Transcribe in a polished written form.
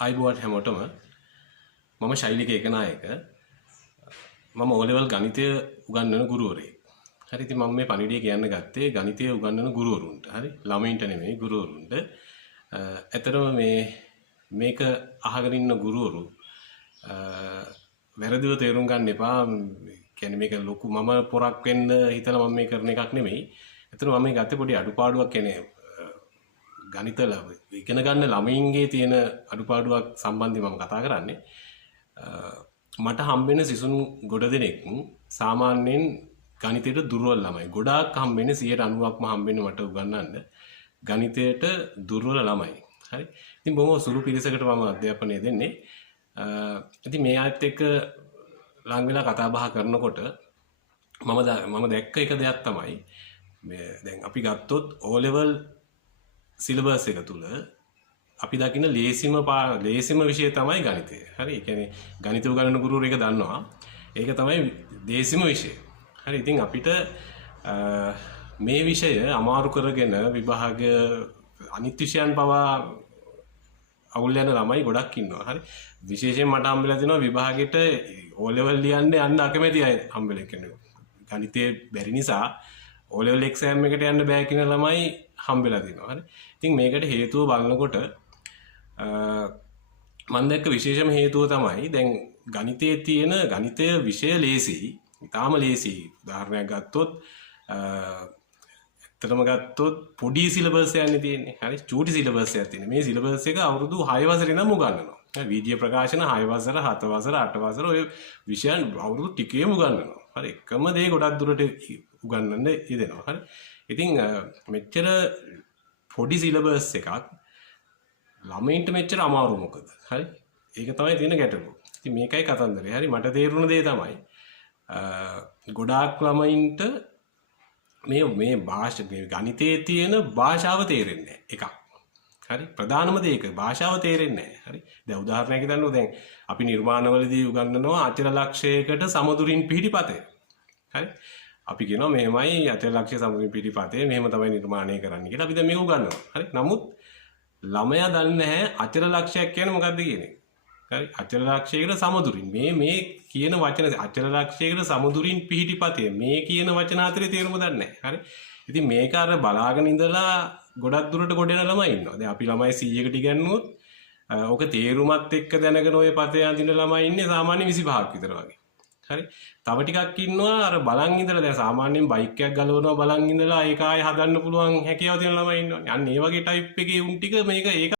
ආයිබෝවන් හැමෝටම මම ශෛලික ඒකනායක මම O level ගණිතය උගන්වන ගුරුවරයෙක්. හරි ඉතින් මම මේ පණිවිඩය කියන්න ගත්තේ ගණිතය උගන්වන ගුරුවරුන්ට. හරි ළමයින්ට නෙමෙයි ගුරුවරුන්ට. ඇත්තටම මේක අහගෙන ඉන්න ගුරුවරු වැරදිව තේරුම් ගන්න එපා. කියන්නේ මේක ලොකු මම පොරක් වෙන්න හිතලා මම මේ කරන එකක් නෙමෙයි. ඇත්තටම මම මේ ගත්තේ පොඩි අඩුපාඩුවක් කියන්නේ ගණිත ඉගෙන ගන්න ළමයින්ගේ තියෙන අඩුපාඩුවක් සම්බන්ධව මම කතා කරන්නේ. මට හම්බෙන සිසුන් ගොඩ දෙනෙක් සාමාන්‍යයෙන් ගණිතයට දුර්වල ළමයි. ගොඩාක් හම්බෙන්නේ 90%ක්ම හම්බෙන්නේ මට උගන්වන්න ගණිතයට දුර්වල ළමයි. හරි. ඉතින් බොහොම සුළු පිරිසකට මම අධ්‍යාපනය දෙන්නේ. ඉතින් මේ ආයත් එක්ක ලඟ වෙලා කතා බහ කරනකොට මම දැක්ක එක දෙයක් තමයි මේ දැන් අපි ගත්තොත් O level සිලබස් එක තුල අපි දකින්න ලේසිම විෂය තමයි ගණිතය. හරි. ඒ කියන්නේ ගණිත උගන්වන ගුරුවරු එක දන්නවා. ඒක තමයි දේශිම විෂය. හරි. ඉතින් අපිට මේ විෂය අමාරු කරගෙන විභාග අනිත් විෂයන් පවා අවුල් යන ළමයි ගොඩක් ඉන්නවා. හරි. විශේෂයෙන් මට හම්බෙලා තියෙනවා විභාගෙට O level ලියන්න යන්න අකමැති අය හම්බෙලා ඉන්නේ. ගණිතේ බැරි නිසා O level exam එකට යන්න බෑ කියන ළමයි හම්බෙලා තියෙනවා. හරි. ඉතින් මේකට හේතුව බලනකොට මම දැක්ක විශේෂම හේතුව තමයි දැන් ගණිතයේ තියෙන ගණිතය විෂය ලේසි. ඉතාලම ලේසි. උදාහරණයක් ගත්තොත් ඇත්තටම ගත්තොත් පොඩි සිලබස් එකක් තියෙන්නේ. හරි. චූටි සිලබස් එකක් තියෙන්නේ. මේ සිලබස් එක අවුරුදු 6 වසරේ ඉඳන් උගන්වනවා. වීඩියෝ ප්‍රකාශන 6 වසර 7 වසර 8 වසර ඔය විෂයන් අවුරුදු ටිකේම උගන්වනවා. හරි. එකම දේ ගොඩක් දුරට උගන්වන්න ඉදෙනවා. හරි. ඉතින් මෙච්චර පොඩි සිලබස් එකක් ළමයින්ට මෙච්චර අමාරු මොකද? හරි. ඒක තමයි තියෙන ගැටලුව. ඉතින් මේකයි කතන්දරේ. හරි. මට තේරුණ දේ තමයි ගොඩාක් ළමයින්ට මේ ගණිතයේ තියෙන භාෂාව තේරෙන්නේ නැහැ. එකක්. හරි. ප්‍රධානම දේ ඒක භාෂාව තේරෙන්නේ නැහැ. හරි. දැන් උදාහරණයක් ගන්නකො දැන් අපි නිර්මාණවලදී උගන්වනවා අචල ලක්ෂයකට සමදුරින් පිහිටිපතය. හරි. අපි කියනවා මෙහෙමයි අචල ලක්ෂය සමදුරින් පිහිටිපතේ මෙහෙම තමයි නිර්මාණය කරන්න කියලා. අපි දැන් මේක උගන්වනවා. හරි. නමුත් ළමයා දන්නේ නැහැ අචල ලක්ෂයක් කියන්නේ මොකක්ද කියන එක. හරි. අචල ලක්ෂයකට සමදුරින් මේ කියන වචන අචල ලක්ෂයකට සමදුරින් පිහිටිපතේ මේ කියන වචන අතරේ තේරුම දන්නේ නැහැ. හරි. ඉතින් මේක අර බලාගෙන ඉඳලා ගොඩක් දුරට ගොඩ යන ළමයි ඉන්නවා. දැන් අපි ළමයි 100කට ඉගන්නුවොත් ඔක තේරුමත් එක්ක දැනගෙන ඔය පතේ අඳින ළමයි ඉන්නේ සාමාන්‍ය 25ක් විතර වගේ. හරි. තව ටිකක් ඉන්නවා අර බලන් ඉඳලා දැන් සාමාන්‍යයෙන් බයික් එකක් ගලවනවා බලන් ඉඳලා ඒක ආයේ හදන්න පුළුවන් හැකියාව තියෙන ළමයි ඉන්නවා. අන්න ඒ වගේ ටයිප් එකේ උන් ටික මේක ඒක